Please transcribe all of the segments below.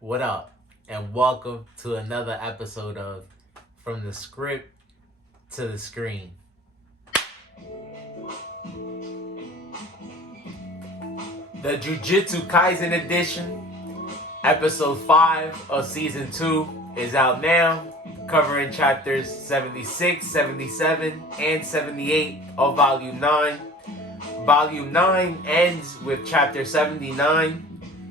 What up? And welcome to another episode of From the Script to the Screen. The Jujutsu Kaisen edition, episode 5 of season 2 is out now, covering chapters 76, 77, and 78 of volume 9. Volume 9 ends with chapter 79,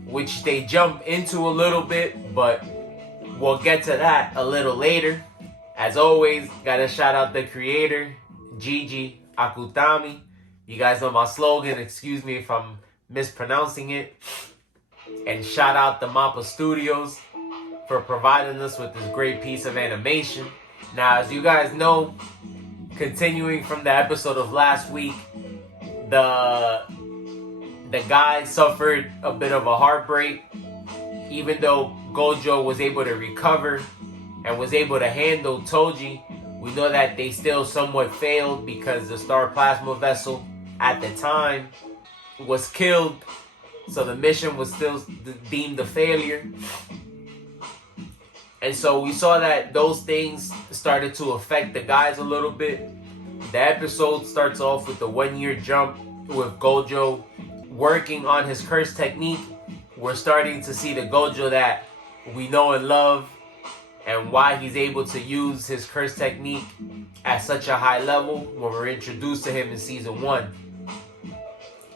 which they jump into a little bit, but we'll get to that a little later. As always, gotta shout out the creator, Gege Akutami. You guys know my slogan, excuse me if I'm mispronouncing it. And shout out the Mappa Studios for providing us with this great piece of animation. Now, as you guys know, continuing from the episode of last week, the guy suffered a bit of a heartbreak. Even though Gojo was able to recover and was able to handle Toji, we know that they still somewhat failed because the star plasma vessel at the time was killed, so the mission was still deemed a failure. And so we saw that those things started to affect the guys a little bit. The episode starts off with the 1-year jump with Gojo working on his curse technique. We're starting to see the Gojo that we know and love, and why he's able to use his curse technique at such a high level when we're introduced to him in season 1.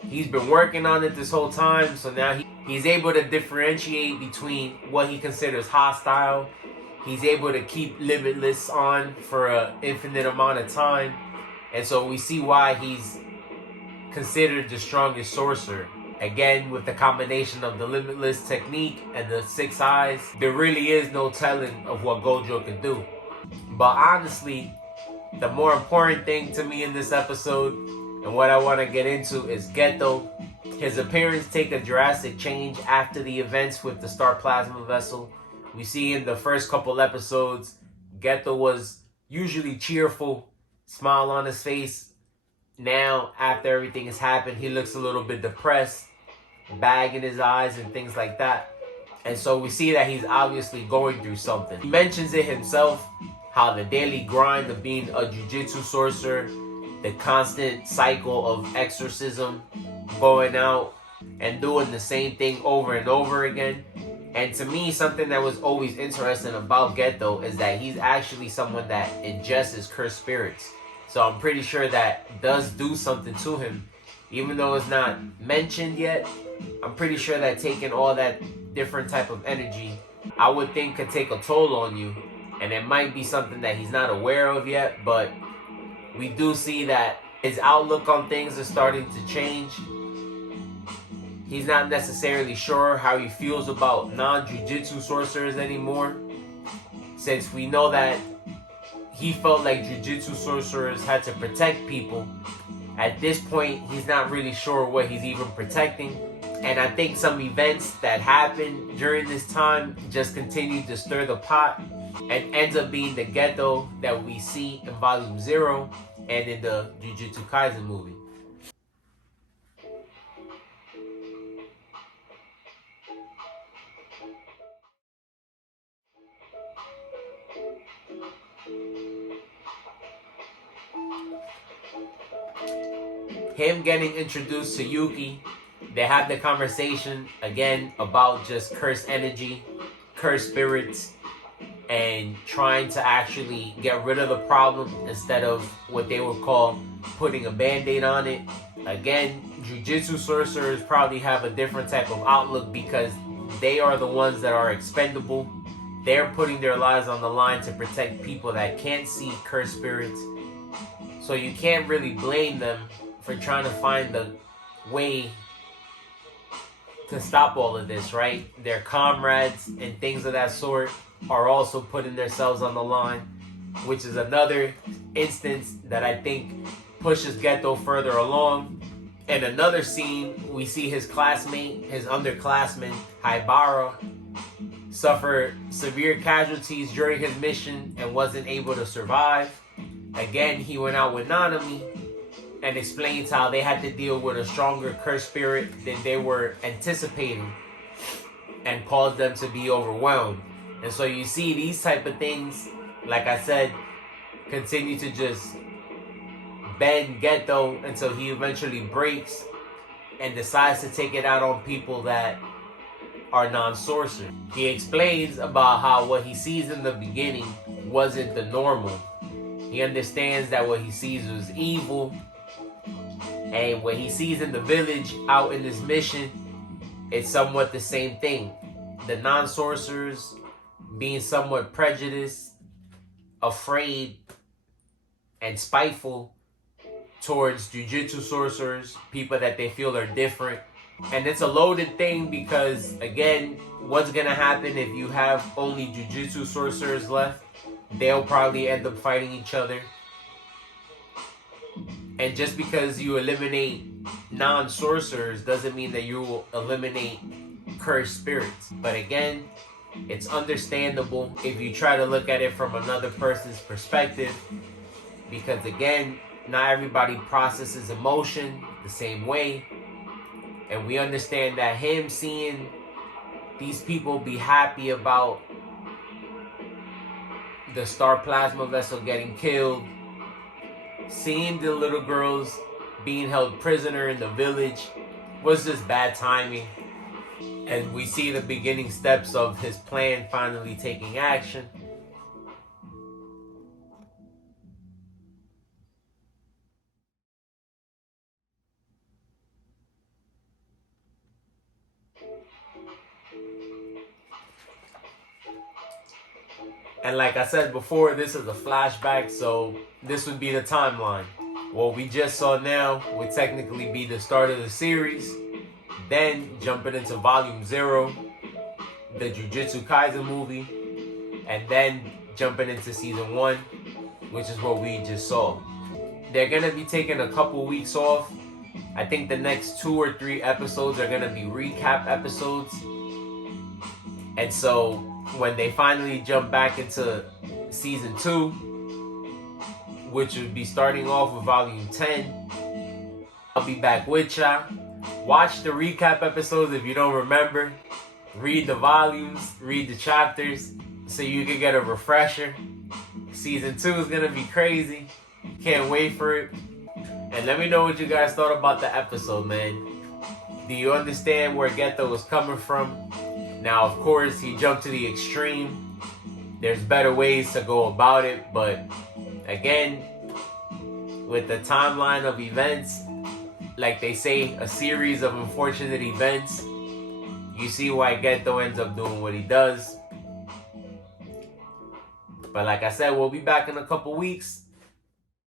He's been working on it this whole time, so now he's able to differentiate between what he considers hostile. He's able to keep Limitless on for an infinite amount of time, and so we see why he's considered the strongest sorcerer. Again, with the combination of the Limitless technique and the 6 eyes, there really is no telling of what Gojo can do. But honestly, the more important thing to me in this episode, and what I want to get into, is Geto. His appearance take a drastic change after the events with the star plasma vessel. We see in the first couple episodes, Geto was usually cheerful, smile on his face. Now, after everything has happened, he looks a little bit depressed, bag in his eyes and things like that. And so we see that he's obviously going through something. He mentions it himself, how the daily grind of being a jujitsu sorcerer, the constant cycle of exorcism, going out and doing the same thing over and over again. And to me, something that was always interesting about Geto is that he's actually someone that ingests cursed spirits. So I'm pretty sure that does do something to him. Even though it's not mentioned yet, I'm pretty sure that taking all that different type of energy, I would think could take a toll on you. And it might be something that he's not aware of yet, but we do see that his outlook on things is starting to change. He's not necessarily sure how he feels about non-jujitsu sorcerers anymore, since we know that he felt like jujitsu sorcerers had to protect people. At this point, he's not really sure what he's even protecting. And I think some events that happened during this time just continue to stir the pot and ends up being the Geto that we see in Volume 0 and in the Jujutsu Kaisen movie. Him getting introduced to Yuki, they have the conversation again about just cursed energy, cursed spirits, and trying to actually get rid of the problem instead of what they would call putting a band-aid on it. Again, jujitsu sorcerers probably have a different type of outlook because they are the ones that are expendable. They're putting their lives on the line to protect people that can't see cursed spirits. So you can't really blame them for trying to find the way to stop all of this, right? Their comrades and things of that sort are also putting themselves on the line, which is another instance that I think pushes Geto further along. In another scene, we see his classmate, his underclassman, Haibara, suffer severe casualties during his mission and wasn't able to survive. Again, he went out with Nanami and explains how they had to deal with a stronger cursed spirit than they were anticipating. and cause them to be overwhelmed. And so you see these type of things, like I said, continue to just bend Geto until he eventually breaks and decides to take it out on people that are non-sorcerers. He explains about how what he sees in the beginning wasn't the normal. He understands that what he sees was evil, and what he sees in the village out in this mission, it's somewhat the same thing. The non-sorcerers being somewhat prejudiced, afraid, and spiteful towards jujutsu sorcerers, people that they feel are different. And it's a loaded thing because, again, what's gonna happen if you have only jujutsu sorcerers left? They'll probably end up fighting each other. And just because you eliminate non-sorcerers doesn't mean that you will eliminate cursed spirits. But again, it's understandable if you try to look at it from another person's perspective, because again, not everybody processes emotion the same way. And we understand that him seeing these people be happy about the star plasma vessel getting killed, seeing the little girls being held prisoner in the village, was just bad timing. And we see the beginning steps of his plan finally taking action. And like I said before, this is a flashback, so this would be the timeline. What we just saw now would technically be the start of the series, then jumping into Volume 0, the Jujutsu Kaisen movie, and then jumping into Season 1, which is what we just saw. They're going to be taking a couple weeks off. I think the next 2 or 3 episodes are going to be recap episodes. And so when they finally jump back into Season 2, which would be starting off with Volume 10, I'll be back with y'all. Watch the recap episodes if you don't remember. Read the volumes, read the chapters, so you can get a refresher. Season 2 is going to be crazy. Can't wait for it. And let me know what you guys thought about the episode, man. Do you understand where Geto was coming from? Now, of course, he jumped to the extreme. There's better ways to go about it, but again, with the timeline of events, like they say, a series of unfortunate events, you see why Geto ends up doing what he does. But like I said, we'll be back in a couple weeks.